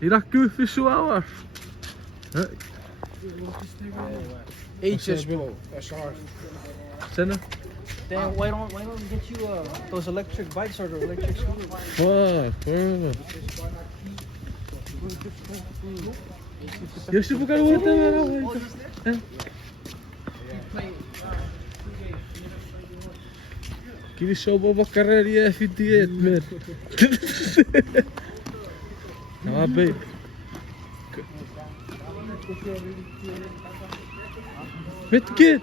Hier kun je zo houden. HS bro, SR. Zijn er? Damn, why don't we get you those electric bikes or the electric scooters? Fuck, bro. Još si pokažu ovo tebe, Kini sobo bakkareri F58 man. Ah babe. Met kid.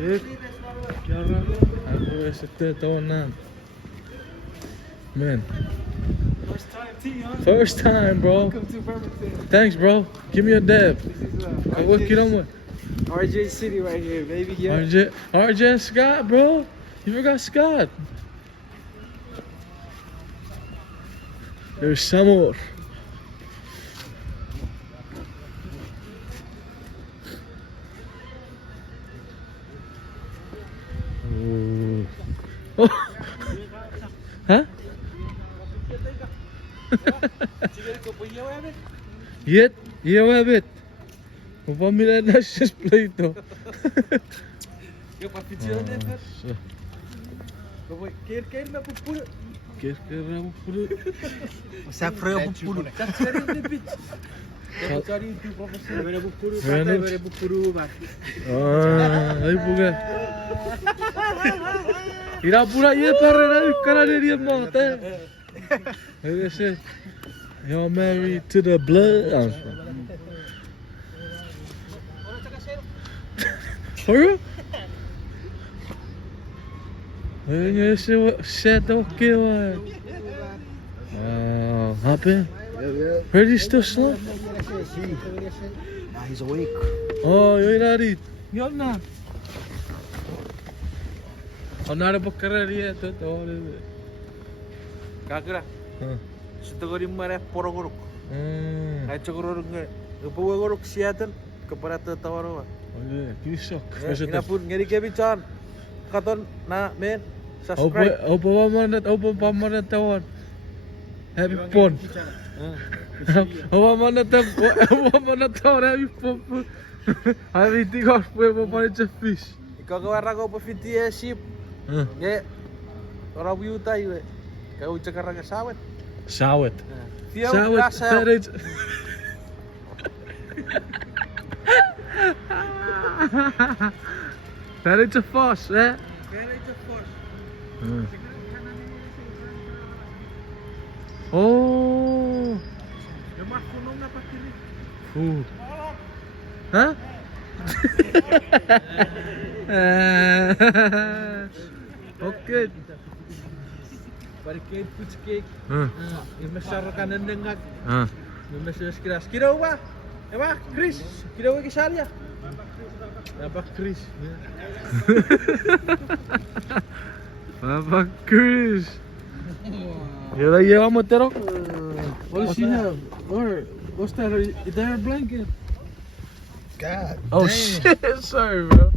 Kid. Aku settle tahunan. Man. First time, bro. Welcome to Birmingham. Thanks, bro. Give me a dab. This is What kid on with? RJ City right here, baby. Yeah. RJ and Scott, bro. You forgot Scott. There's some more. Oh. Huh? Yet, you have it. Pamilya na siya play to. Yung papicture na yun. Care na po pulo. Care na po pulo. Sa freo po pulo. Cari na bitch. Cari itu profesional. Mere po pulo. Mere po pulo ba. Ay bukan. Ira pura ye parre na karane dia mate. They said, you're married to the blood. For real? You said okay, what? Wow, happy? Ready still slow? Nah, he's awake. Oh, you're not it. You're not. I'm not a bookkeeper yet. Kakra. Setengah mana porogorok. Kayak cokor nggak. Porogorok siatan kepada tawar. Oye, que shock. Ina pun ngeri kebican. Katon na men subscribe. Opo pamanat tawon. Happy pon. Opo pamanat tawon happy pon. Happy tigos po pamanat fish. Ikaw kawara ko pa 50 ship. Ya. Orang view tayo eh. Kau cakar ka sawat. Sawat. Sawat. Sawat. That is a foss, eh? Oh. Huh? Okay. Barikade puts cake. Yung masarakan ng dengag. Yung masaskiras. Kira ba? Eba, Chris. Kira ba kisalya? Papa Chris. Papa Chris. ¿Y ahora llevamos tero? What does she have? Or what's that? Is there a blanket? God Oh damn. shit, sorry bro.